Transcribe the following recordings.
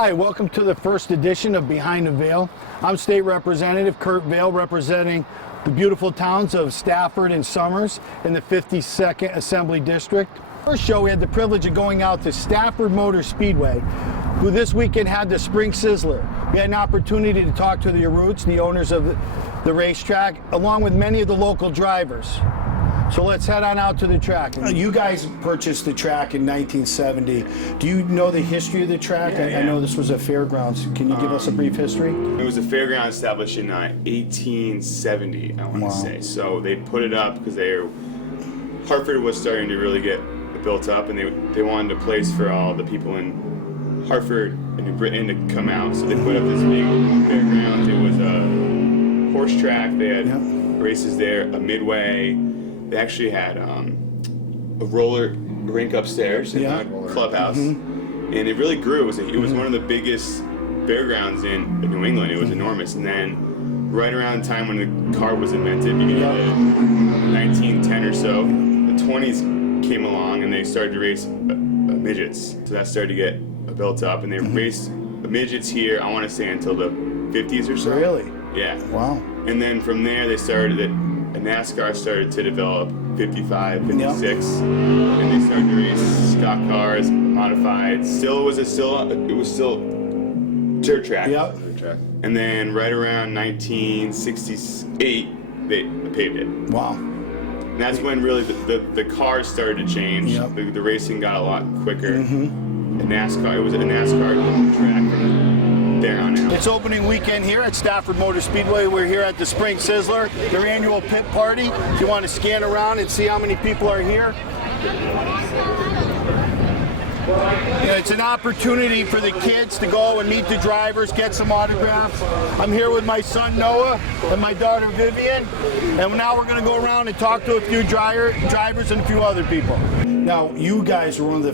Hi, welcome to the first edition of Behind the Vail. I'm State Representative Kurt Vail, representing the beautiful towns of Stafford and Somers in the 52nd Assembly District. First show, we had the privilege of going out to Stafford Motor Speedway, who this weekend had the Spring Sizzler. We had an opportunity to talk to the Aroots, the owners of the racetrack, along with many of the local drivers. So let's head on out to the track. You guys purchased the track in 1970. Do you know the history of the track? Yeah. I know this was a fairgrounds. Can you give us a brief history? It was a fairground established in 1870, I want to say. So they put it up because Hartford was starting to really get built up, and they wanted a place for all the people in Hartford and New Britain to come out. So they put up this big fairground. It was a horse track. They had races there, a midway. They actually had a roller rink upstairs in the clubhouse, and it really grew. It was one of the biggest fairgrounds in New England. It was enormous. And then right around the time when the car was invented, beginning of 1910 or so, the 20s came along and they started to race midgets. So that started to get built up, and they raced midgets here, I want to say, until the 50s or so. Really? Yeah. Wow. And then from there they started NASCAR started to develop 55, 56, and they started to race stock cars, modified. It was still dirt track. Yep. And then right around 1968, they paved it. Wow. And that's when really the cars started to change. Yep. The racing got a lot quicker. And NASCAR, it was a NASCAR track from there on out. It's opening weekend here at Stafford Motor Speedway. We're here at the Spring Sizzler, their annual pit party. If you want to scan around and see how many people are here. It's an opportunity for the kids to go and meet the drivers, get some autographs. I'm here with my son Noah and my daughter Vivian, and now we're going to go around and talk to a few drivers and a few other people. Now, you guys were one of the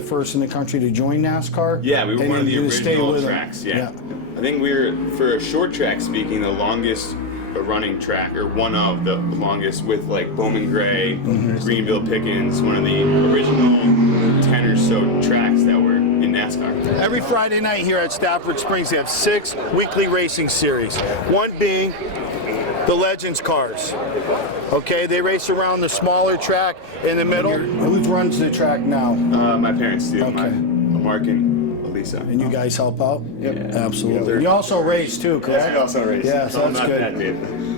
first in the country to join NASCAR. Yeah, we were one of the original tracks. Yeah. I think we were, for a short track speaking, the longest running track, or one of the longest, with like Bowman Gray, Greenville Pickens, one of the original 10 or so tracks that were in NASCAR. Every Friday night here at Stafford Springs, they have 6 weekly racing series. One being the Legends cars. Okay, they race around the smaller track in the middle. Who runs the track now? My parents do. Okay. Mark and Elisa. And you guys help out? Yep. Yeah, absolutely. Yeah, you also race too, correct? Yes, we also race. Yeah, so that's not good. That big.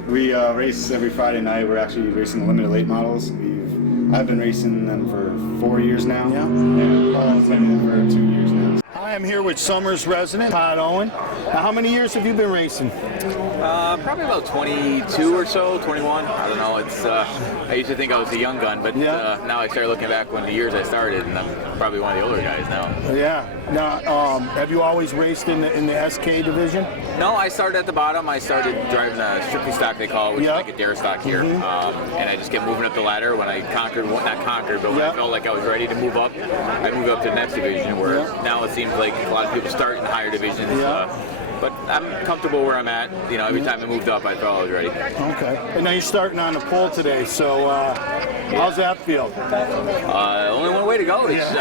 We race every Friday night. We're actually racing the limited late models. I've been racing them for 4 years now. Yeah. And Paul's been in for 2 years now. Hi, I'm here with Somers resident, Todd Owen. Now, how many years have you been racing? Probably about 22 or so, 21. I don't know. It's I used to think I was a young gun, but now I started looking back when the years I started, and I'm probably one of the older guys now. Yeah. Now, have you always raced in the SK division? No, I started at the bottom. I started driving a Strickland stock, they call it, which is like a dare stock here. And I just kept moving up the ladder. When I when I felt like I was ready to move up, I moved up to the next division, where now it seems like a lot of people start in higher divisions. But I'm comfortable where I'm at. You know, every time I moved up, I felt I was ready. Okay. And now you're starting on the pole today, so how's that feel? Only one way to go. It's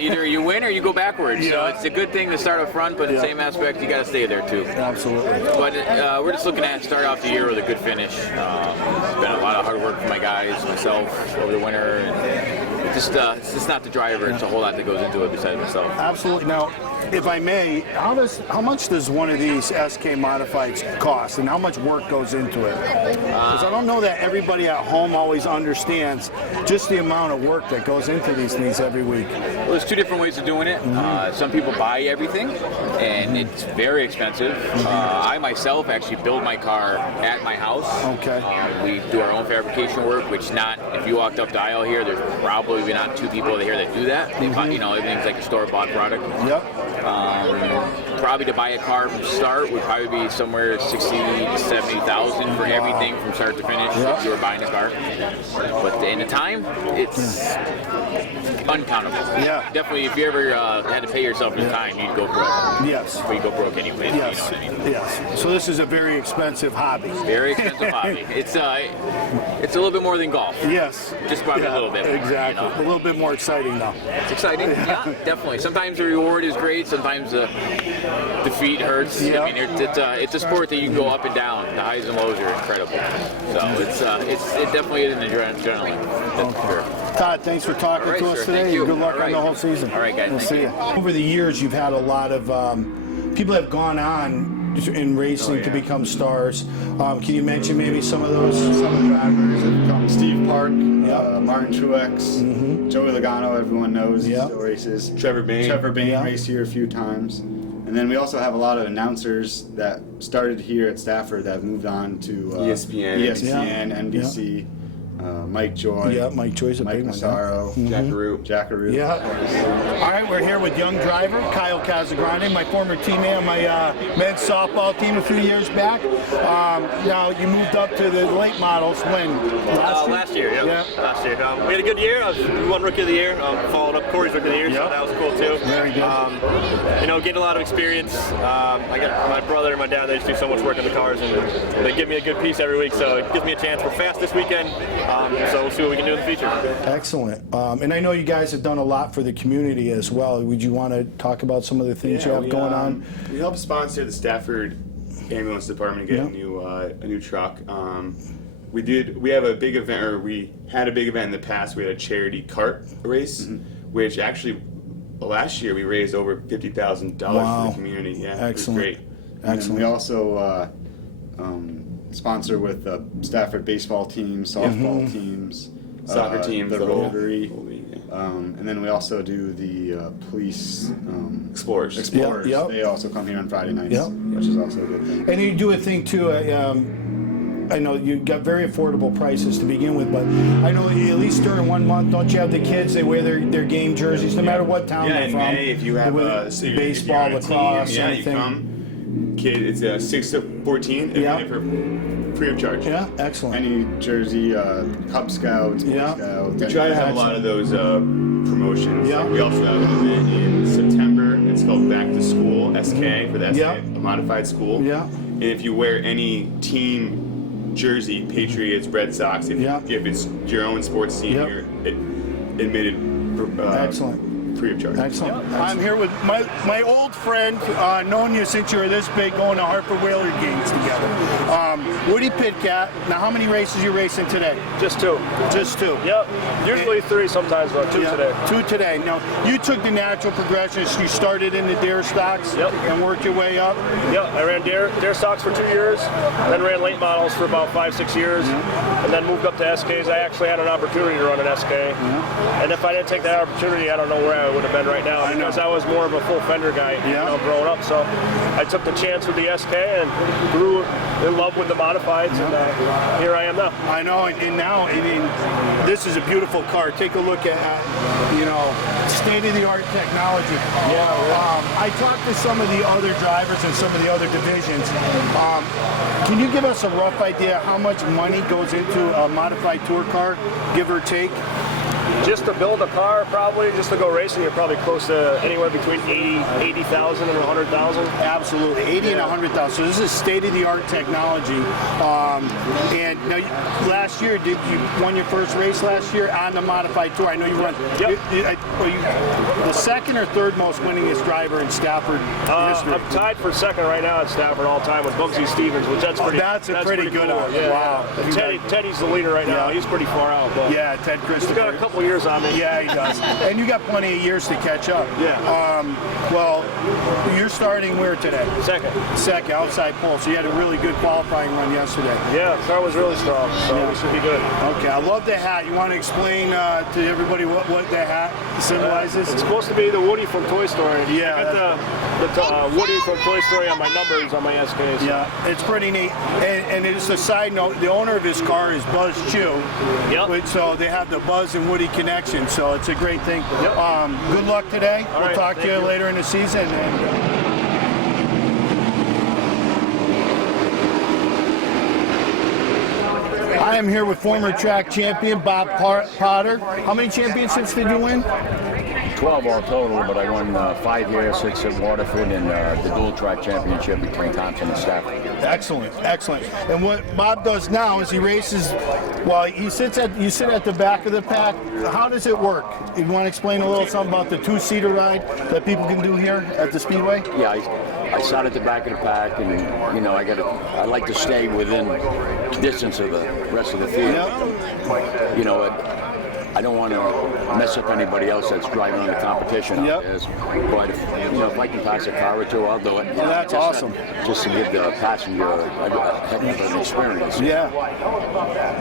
either you win or you go backwards. So it's a good thing to start up front, but in the same aspect, you got to stay there too. Absolutely. But we're just looking at start off the year with a good finish. It's been a lot of hard work for my guys, myself over the winter. And it's just not the driver. It's a whole lot that goes into it besides myself. Absolutely. Now, if I may, how much does one of these SK Modifieds cost, and how much work goes into it? Because I don't know that everybody at home always understands just the amount of work that goes into these things every week. Well, there's 2 different ways of doing it. Some people buy everything, and it's very expensive. I myself actually build my car at my house. Okay. We do our own fabrication work, which if you walked up the aisle here, there's probably not 2 people here that do that. They buy, everything's like a store-bought product. Yep. probably to buy a car from start would probably be somewhere 60 to 70,000 for everything from start to finish if you were buying a car. But in the time, it's uncountable. Yeah. Definitely, if you ever had to pay yourself in time, you'd go broke. Yes. Or you'd go broke anyway. Yes. You know what I mean? Yes. So this is a very expensive hobby. Very expensive hobby. It's a little bit more than golf. Yes. Just probably a little bit. Exactly. You know? A little bit more exciting though. It's exciting. Yeah, definitely. Sometimes the reward is great. Sometimes the defeat hurts. Yeah. I mean, it's a sport that you can go up and down. The highs and lows are incredible. So it definitely is an adrenaline. That's for sure. Todd, thanks for talking to us today. Thank you. Good luck All right. on the whole season. All right, guys. We'll Thank see you. Over the years, you've had a lot of people have gone on in racing to become stars. Can you mention maybe some of those? Some of the drivers have become Steve Park, Martin Truex, Joey Logano, everyone knows, he still races. Trevor Bain. Raced here a few times. And then we also have a lot of announcers that started here at Stafford that have moved on to ESPN, NBC, Mike Joy. Yeah, Mike Joy's a Mike big one. Massaro, Jackaroo. Yeah. All right, we're here with young driver Kyle Casagrande, my former teammate on my men's softball team a few years back. Now you moved up to the late models when? Last year, yeah. Last year. We had a good year. We won Rookie of the Year. Followed up Corey's Rookie of the Year, so that was cool too. Very good. You know, getting a lot of experience. I got my brother and my dad. They just do so much work on the cars, and they give me a good piece every week. So it gives me a chance. We're fast this weekend, so we'll see what we can do in the future. Excellent. And I know you guys have done a lot for the community as well. Would you want to talk about some of the things you have going on? We helped sponsor the Stafford Ambulance Department to get a new truck. We have a big event, or we had a big event in the past. We had a charity kart race, which actually last year we raised over $50,000 for the community. Yeah, excellent. It was great. And then we also sponsor with the Stafford baseball teams, softball teams, Soccer teams, the Rotary. Yeah. And then we also do the police Explorers. Yep. They also come here on Friday nights, Yep. which is also a good thing. And you do a thing too. I know you got very affordable prices to begin with, but I know at least during 1 month, don't you have the kids? They wear their game jerseys, no matter what town they're in from. May, if you have baseball, lacrosse, you anything. come. Kid, it's 6 to 14. And free of charge. Yeah, excellent. Any jersey, Cub Scouts, Boy Scouts. We try to have a lot of those promotions. Yeah. Like we also have an event in September. It's called Back to School, SK, for the SK, a modified school. Yeah. And if you wear any team jersey, Patriots, Red Sox, if it's your own sports team, you're admitted excellent. free of charge. Excellent. I'm here with my old friend, known you since you were this big, going to Hartford Whaler games together. Woody Pitcap. Now, how many races you racing today? Just two. Just two. Yep. Usually three, sometimes, but two today. Two today. Now, you took the natural progressions. You started in the dare stocks and worked your way up. Yep. I ran dare stocks for 2 years, then ran late models for about 5-6 years, and then moved up to SKs. I actually had an opportunity to run an SK, and if I didn't take that opportunity, I don't know where I would have been right now, because I was more of a full fender guy, growing up. So I took the chance with the SK and grew in love with the modifieds, and here I am now. I know, and now, I mean, this is a beautiful car. Take a look at, state-of-the-art technology. I talked to some of the other drivers in some of the other divisions. Can you give us a rough idea how much money goes into a modified tour car, give or take? Just to build a car, probably, just to go racing, you're probably close to anywhere between 80,000 and 100,000. Absolutely, 80 and 100,000. So this is state-of-the-art technology. And now, last year, you won your first race last year on the modified tour. I know you won. The second or third most winningest driver in Stafford history. I'm tied for second right now at Stafford all time with Bugsy Stevens, which that's pretty good. Cool. Wow. Teddy's the leader right now. He's pretty far out. But Ted Christopher. He's got a couple years on me. Yeah, he does. And you got plenty of years to catch up. Well, you're starting where today? Second, outside pole. So you had a really good qualifying run yesterday. Yeah, the car was really strong, so we should be good. Okay, I love the hat. You want to explain to everybody what the hat symbolizes? It's supposed to be the Woody from Toy Story. Yeah. I got the Woody from Toy Story on my numbers on my SKs. Yeah, it's pretty neat. And it's a side note, the owner of his car is Buzz Chew. Yep. So they have the Buzz and Woody connection, so it's a great thing. Yep. Good luck today. All we'll right, talk to you later in the season. And, I am here with former track champion Bob Potter. How many championships did you win? 12 all total, but I won 5 here, 6 at Waterford, and the dual track championship between Thompson and Stafford. Excellent, excellent. And what Bob does now is he races. Well, you sit at the back of the pack. How does it work? You want to explain a little something about the two-seater ride that people can do here at the Speedway? Yeah, I sat at the back of the pack, and you know I like to stay within distance of the rest of the field. Yep. You know, I don't want to mess up anybody else that's driving on the competition. Yep. But if I can pass a car or two, I'll do it. Well, that's awesome. Just to give the passenger an experience. Yeah.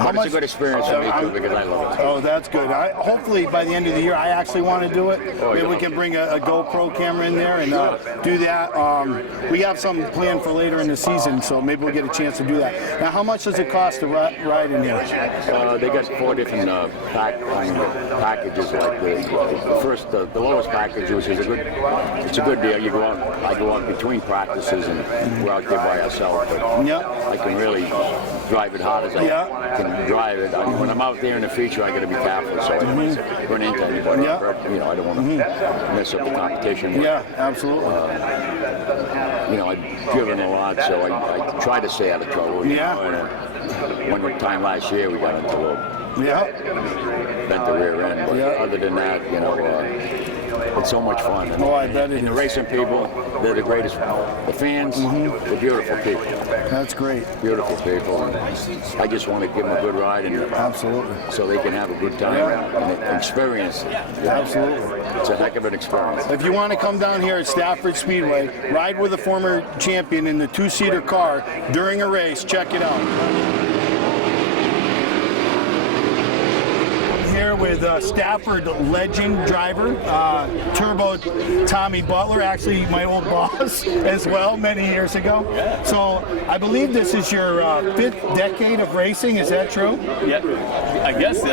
But it's a good experience for me too because I love it. Oh, that's good. Hopefully by the end of the year, I actually want to do it. Maybe we can bring a GoPro camera in there and do that. We have something planned for later in the season, so maybe we'll get a chance to do that. Now, how much does it cost to ride in here? They got 4 different packages. Like the lowest package, which is it's a good deal. I go out between practices and we're out there by ourselves. But I can really drive it hard as I can drive it. When I'm out there in the feature, I got to be careful so I don't run into anybody. I don't want to mess up the competition. Yeah, absolutely. I've driven a lot, so I try to stay out of trouble. One time last year, we got into a bent the rear end. But other than that, it's so much fun. I bet it is. The racing people, they're the greatest. The fans, they're beautiful people. That's great. Beautiful people. And I just want to give them a good ride, and absolutely, so they can have a good time and experience it. Absolutely. It's a heck of an experience. If you want to come down here at Stafford Speedway, ride with a former champion in the two-seater car during a race, check it out. Here with Stafford legend driver, Turbo Tommy Butler, actually my old boss as well many years ago. So I believe this is your 5th decade of racing, is that true? Yeah, I guess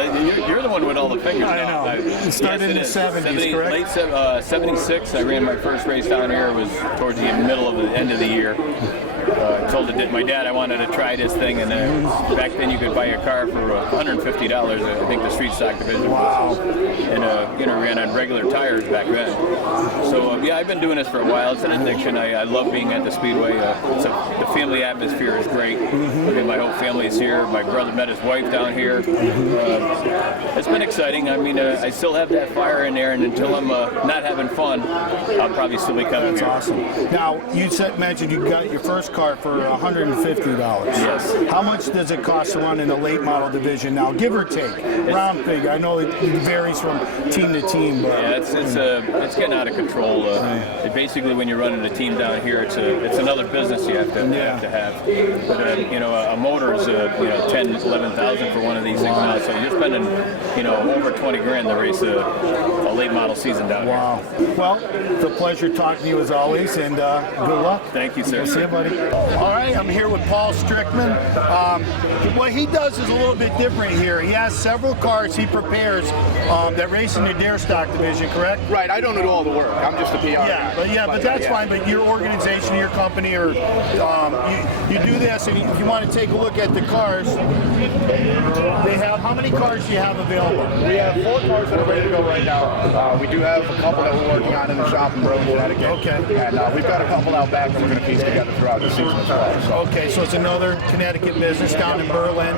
you're the one with all the fingers. I know. It started in the 70s, correct? Late 76, I ran my first race down here. It was towards the middle of the end of the year. Told my dad I wanted to try this thing, and back then you could buy a car for $150. I think the street stock division. Wow. And ran on regular tires back then. So I've been doing this for a while. It's an addiction. I love being at the Speedway. The family atmosphere is great. My whole family is here. My brother met his wife down here. It's been exciting. I mean, I still have that fire in there, and until I'm not having fun, I'll probably still be coming here. That's awesome. Now, you mentioned you got your first car for $150. Yes. How much does it cost to run in the late model division now, give or take? Round figure. I know it varies from team to team, but yeah, it's getting out of control. Basically, when you're running a team down here, it's another business you have to have. But a motor is $10,000, $11,000 for one of these things now. So you're spending over $20,000 to race a late model season down here. Wow. Well, it's a pleasure talking to you as always, and good luck. Thank you, sir. See you, buddy. All right, I'm here with Paul Strickland. What he does is a little bit different here. He has several cars he prepares that race in the dare stock division, correct? Right. I don't do all the work. I'm just a PR. But that's fine. But your organization, your company, or you do this, and if you want to take a look at the cars, they have. How many cars do you have available? We have 4 cars that are ready to go right now. We do have a couple that we're working on in the shop in Berlin, Connecticut. Okay. And we've got a couple out back that we're going to piece together throughout the season as well. So. Okay, so it's another Connecticut business down in Berlin.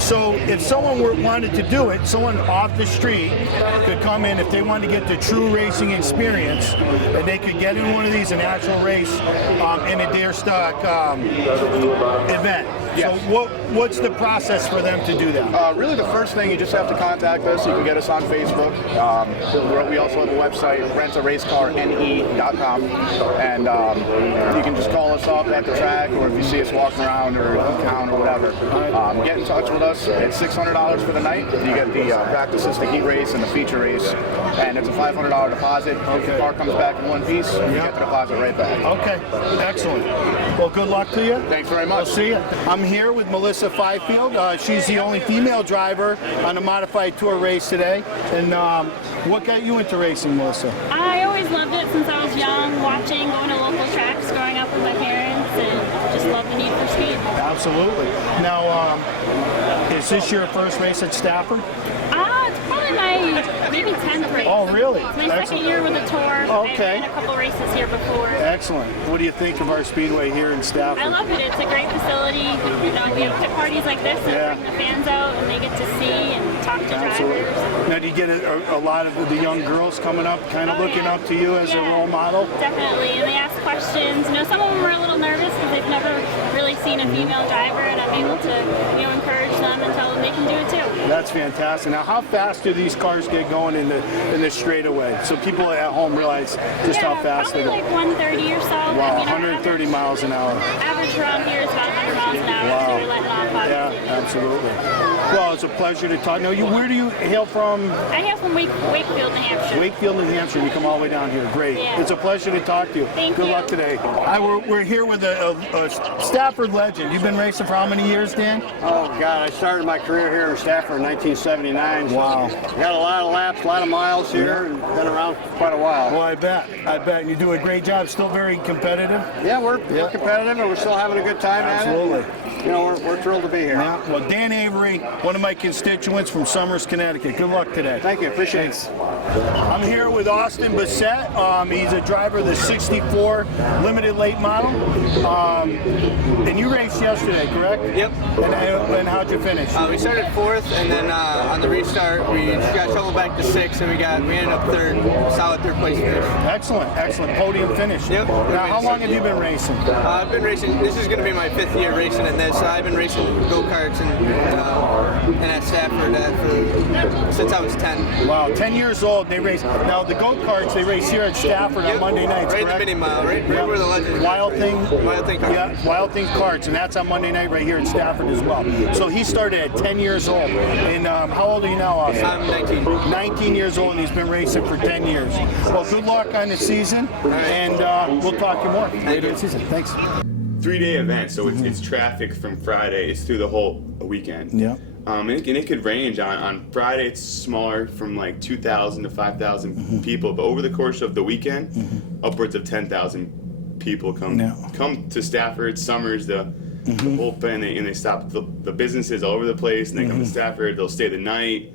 So if someone wanted to do it, someone off the street could come in if they wanted to get the true racing experience, and they could get in one of these, an actual race in a dare stock event. Yes. So what's the process for them to do that? Really, the first thing, you just have to contact us. You can get us on Facebook. We also have a website, rentaRaceCarNE.com, and you can just call us up at the track, or if you see us walking around or in town or whatever, get in touch with us. It's $600 for the night. You get the practices, the heat race, and the feature race, and it's a $500 deposit. If the car comes back in one piece, you get the deposit right back. Okay, excellent. Well, good luck to you. Thanks very much. We'll see you. I'm here with Melissa Fifield. She's the only female driver on the modified tour race today. And what got you into racing, Melissa? I always loved it since I was young, watching, going to local tracks, growing up with my parents, and just love the need for speed. absolutely. Now, is this your first race at Stafford? It's probably my maybe 10th race. Oh, really? It's my second year with a tour. Okay. I ran a couple races here before. Excellent. What do you think of our Speedway here in Stafford? I love it. It's a great facility. You know, we have pit parties like this that bring the fans out and they get to see and talk to drivers. Now, do you get a lot of the young girls coming up, kind of looking up to you as a role model? Definitely, and they ask questions. You know, some of them are a little nervous because they've never really seen a female driver, and I'm able to, you know, encourage them and tell them they can do it too. That's fantastic. Now, how fast do these cars get going in the straightaway? So people at home realize just how fast they go. Probably like 130 or so. Wow, I mean, 130 miles an hour. Average around here is about 100 miles an hour. Wow. So we're letting off, obviously. Yeah, absolutely. Well, it's a pleasure to talk. Now, where do you hail from? I hail from Wakefield, New Hampshire. Wakefield, New Hampshire. You come all the way down here. Great. Yeah. It's a pleasure to talk to you. Thank Good you. luck today. We're here with a Stafford legend. You've been racing for how many years, Dan? Oh, God, I started my career here in Stafford in 1979. So Wow. got a lot of laps, a lot of miles here, and been around for quite a while. Well, I bet. And you do a great job. Still very competitive. Yeah, we're competitive, and we're still having a good time at it. Absolutely. You know, we're thrilled to be here. Yeah. Well, Dan Avery, one of my constituents from Somers, Connecticut. Good luck today. Thank you. Appreciate it. I'm here with Austin Bichette. He's a driver of the 64 limited late model. And you raced yesterday, correct? Yep. And how'd you finish? We started 4th, and then on the restart, we got shoveled back to 6th, and we ended up 3rd, solid 3rd place finish. Excellent podium finish. Yep. Now, how long have you been racing? I've been racing. This is going to be my 5th year racing in this. I've been racing go-karts and at Stafford since I was 10. Wow, 10 years old. They race. Now the go-karts, they race here at Stafford on Monday nights. Right in the mini mile, right where the legends. Wild Thing Karts. Yeah, Wild Thing Karts, and that's on Monday night right here at Stafford as well. So he started at 10 years old. And how old are you now, Austin? I'm 19. 19 years old, and he's been racing for 10 years. Well, good luck on the season, and we'll talk to you more later in the season. Thanks. 3-day event, so it's traffic from Friday. It's through the whole weekend. Yeah. And it could range on Friday. It's smaller, from like 2,000 to 5,000 people, but over the course of the weekend, upwards of 10,000 people come to Stafford, Somers, the whole thing, and they stop the businesses all over the place, and they come to Stafford. They'll stay the night.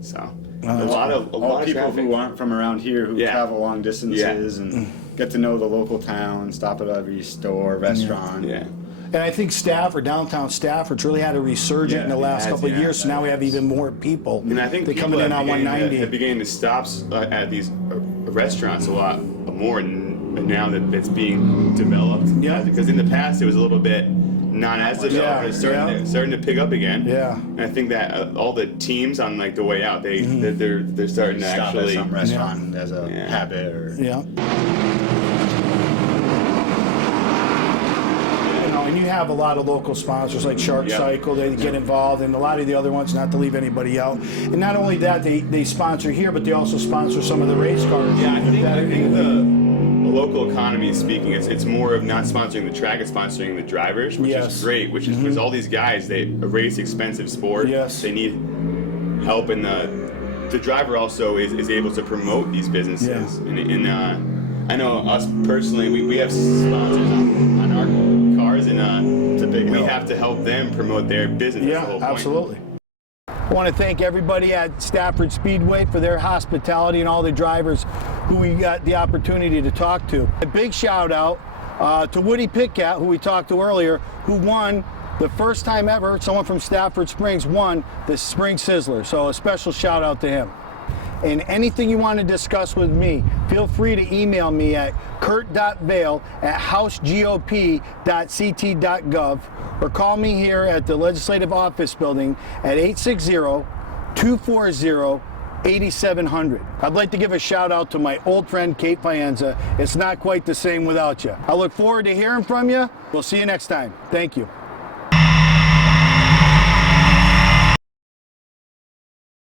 So a lot of people traffic. who aren't from around here who travel long distances and get to know the local town, stop at every store, restaurant. Yeah. And I think Stafford, downtown Stafford's really had a resurgence in the last couple of years, so now we have even more people. And I think they're people coming in on 190. They're beginning to stop at these restaurants a lot more now that it's being developed. Yeah. Because in the past it was a little bit not as developed. It's starting to pick up again. Yeah. And I think that all the teams on like the way out, they're starting to Stop actually at some restaurant as a habit or And you have a lot of local sponsors like Shark Cycle, they get involved, and a lot of the other ones, not to leave anybody out. And not only that, they sponsor here, but they also sponsor some of the race cars. Yeah, I think the local economy speaking, it's more of not sponsoring the track, it's sponsoring the drivers, which is great, which is because all these guys, they race expensive sport. Yes. They need help, and the driver also is able to promote these businesses. And I know us personally, we have sponsors on our cars, and we have to help them promote their business. Yeah, That's the whole point. absolutely. I want to thank everybody at Stafford Speedway for their hospitality and all the drivers who we got the opportunity to talk to. A big shout out to Woody Pitcap, who we talked to earlier, who won the first time ever someone from Stafford Springs won the Spring Sizzler. So a special shout out to him. And anything you want to discuss with me, feel free to email me at kurt.vail@housegop.ct.gov or call me here at the Legislative Office Building at 860-240-8700. I'd like to give a shout out to my old friend Kate Fienza. It's not quite the same without you. I look forward to hearing from you. We'll see you next time. Thank you.